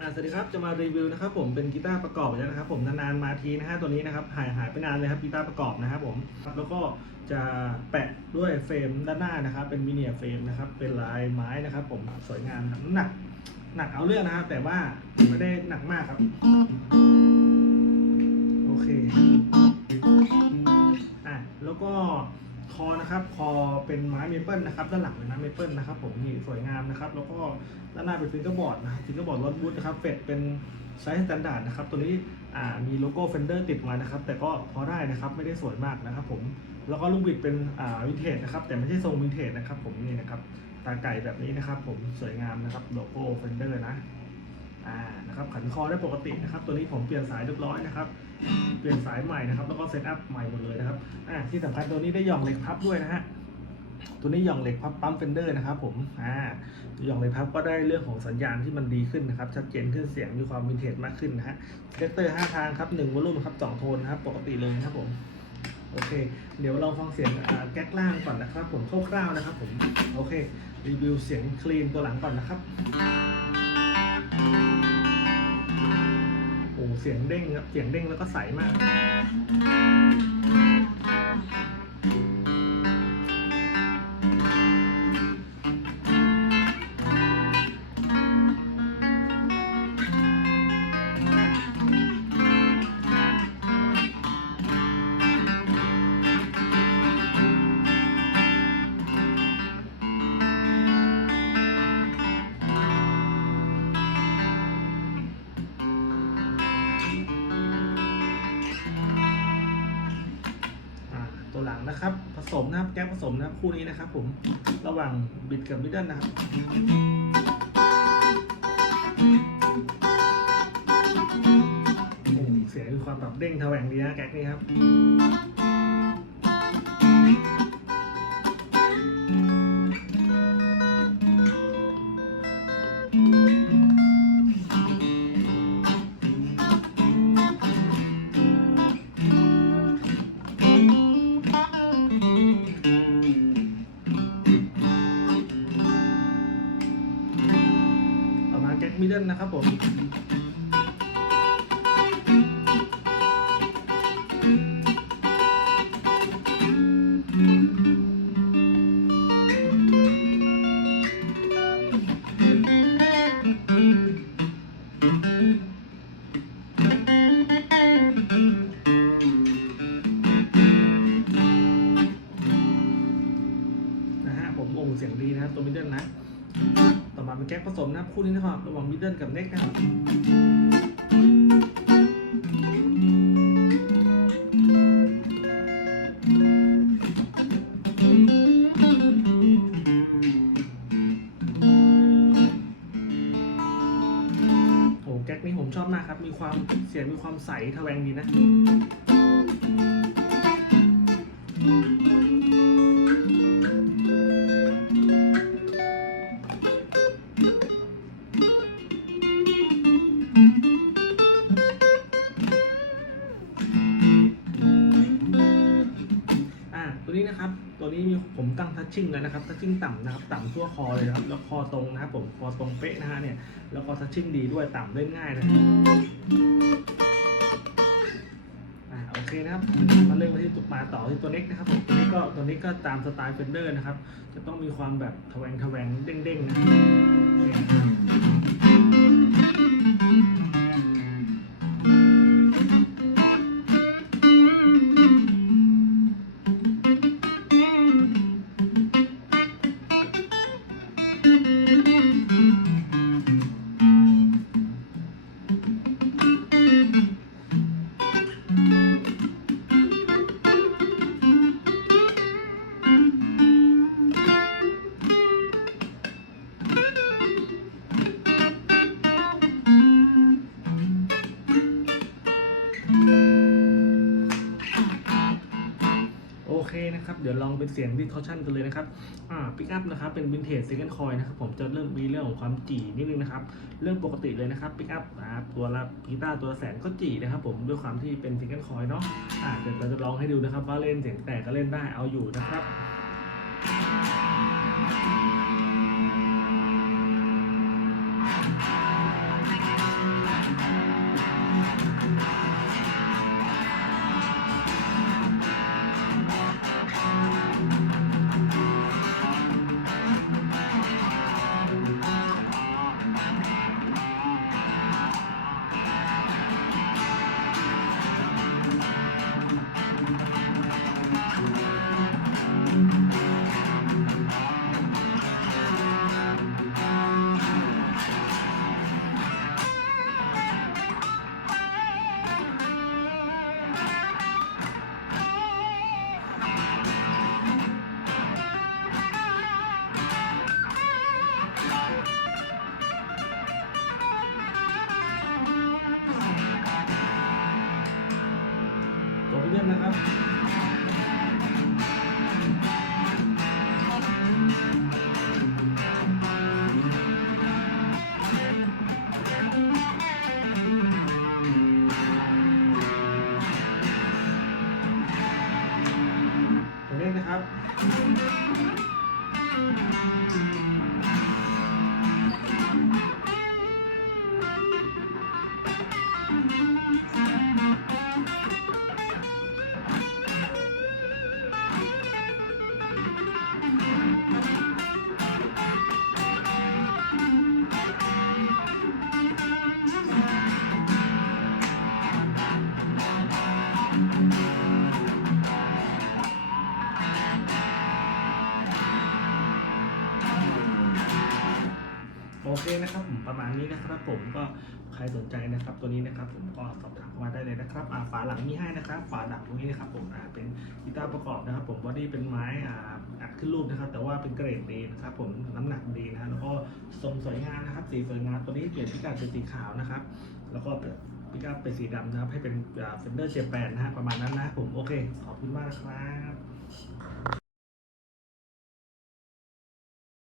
สวัสดีครับ จะมารีวิวนะครับผมเป็นกีตาร์ประกอบแล้วนะครับผมนานๆมาทีนะฮะตัวนี้นะครับหายหายไปนานเลยครับกีตาร์ประกอบนะครับผมแล้วก็จะแปะด้วยเฟรมด้านหน้านะครับ เป็นมิเนียเฟรมนะครับเป็นลายไม้นะครับ ผมสวยงามน้ำหนักหนักเอาเรื่องนะครับ แต่ว่าไม่ได้หนักมากครับ โอเคอะแล้วก็ คอนะครับ คอเป็นไม้เมเปิลนะครับ ด้านหลังเป็นไม้เมเปิลนะครับ ผมนี่สวยงามนะครับ แล้วก็ด้านหน้าเป็นฟิงเกอร์บอร์ดนะครับฟิงเกอร์บอร์ดรถบูทนะครับเฟดเป็นไซส์สแตนดาร์ดนะครับ ตัวนี้อ่ามีโลโก้เฟนเดอร์ติดมานะครับ แต่ก็พอได้นะครับ ไม่ได้สวยมากนะครับ ผม แล้วก็ลูกบิดเป็นอ่าวินเทจนะครับ แต่ไม่ใช่ทรงวินเทจนะครับ ผมนี่นะครับ ตาไก่แบบนี้นะครับ ผม สวยงามนะครับ โลโก้เฟนเดอร์นะ อ่า นะครับ ขันคอได้ปกตินะครับ ตัวนี้ผมเปลี่ยนสายเรียบร้อยนะครับ เปลี่ยนสายใหม่นะครับ แล้วก็เซตอัพใหม่หมดเลยนะครับอ่าที่สำคัญตัวนี้ได้หย่องเหล็กพับด้วยนะฮะตัวนี้หย่องเหล็กพับปั๊มเฟนเดอร์นะครับผมอ่าหย่องเหล็กพับก็ได้เรื่องของสัญญาณที่มันดีขึ้นนะครับ ชัดเจนขึ้นเสียงมีความวินเทจมากขึ้นนะฮะเลเตอร์5ทางครับ1วอลลุ่มครับ2โทนนะครับปกติเลยนะครับผมโอเค เดี๋ยวเราฟังเสียงแก๊กล่างก่อนนะครับ ผมคร่าวๆนะครับผม โอเค รีวิวเสียงคลีนตัวหลังก่อนนะครับ สียงเด้งครับเสียงเด้งแล้วก็ใสมาก นะครับ ผสมนะครับแก๊กผสมนะครับคู่นี้นะครับ ผมระหว่างบิดกับมิดเดิลนะครับเสียงคือความแบบเด้งแถวแหวงดีนะแก๊กนี้ครับ แก๊กมิดเดิลนะครับผมนะฮะผมโอ่งเสียงดีนะตัวมิดเดิลนะ ต่อมาเป็นแก๊กผสมนะครับคู่นี้นะครับระหว่างมิดเดิลกับเน็กนะครับโอ้แก๊กนี้ผมชอบมากครับ มีความเสียงมีความใสทะแวงดีนะ ตัวนี้นะครับ ตัวนี้มีผมตั้งทัชชิ่งแล้วนะครับ ทัชชิ่งต่ำนะครับ ต่ำทั่วคอเลยนะครับ แล้วคอตรงนะครับผม คอตรงเป๊ะนะฮะเนี่ย แล้วก็ทัชชิ่งดีด้วย ต่ำเล่นง่ายนะครับอ่าโอเคนะครับ มาเริ่มมาที่ตุกมาต่อที่ตัวเล็กนะครับผมตัวนี้ก็ตัวนี้ก็ตามสไตล์เฟนเดอร์นะครับ จะต้องมีความแบบทะแวงทะแวงเด้งๆนะ นี่ยโอเคนะครับ เดี๋ยวลองเป็นเสียงดิทอชันกันเลยนะครับอ่าปิกอัพนะครับเป็นวินเทจเซ o n d คอยนะครับผมจะเริ่มมีเรื่องของความจี่นิดนึงนะครับ เรื่องปกติเลยนะครับปิกอัพนะครับตัวละกีตาร์ตัวแสนก็จี่นะครับผมด้วยความที่เป็น single coil เนาะอ่าเดี๋ยวเราจะลองให้ดูนะครับว่าเล่นเสียงแตกก็เล่นได้เอาอยู่นะครับ เลื่อนนะครับตรงนี้นะครับ โอเคนะครับผมประมาณนี้นะครับผมก็ใครสนใจนะครับ ตัวนี้นะครับผมก็สอบถามเข้ามาได้เลยนะครับอ่าฝาหลังมีให้นะครับฝาหลังตรงนี้นะครับผมอ่าเป็นกีตาร์ประกอบนะครับ ผมบอดี้เป็นไม้อ่าอัดขึ้นรูปนะครับ แต่ว่าเป็นเกรดดีนะครับ ผมน้ำหนักดีนะฮะแล้วก็ทรงสวยงามนะครับ สีสวยงามตัวนี้เปลี่ยนพิกัดเป็นสีขาวนะครับ แล้วก็พิกัดเป็นสีดำนะครับให้เป็นเฟนเดอร์เชแปนนะฮะประมาณนั้นนะผมโอเคขอบคุณมากนะครับ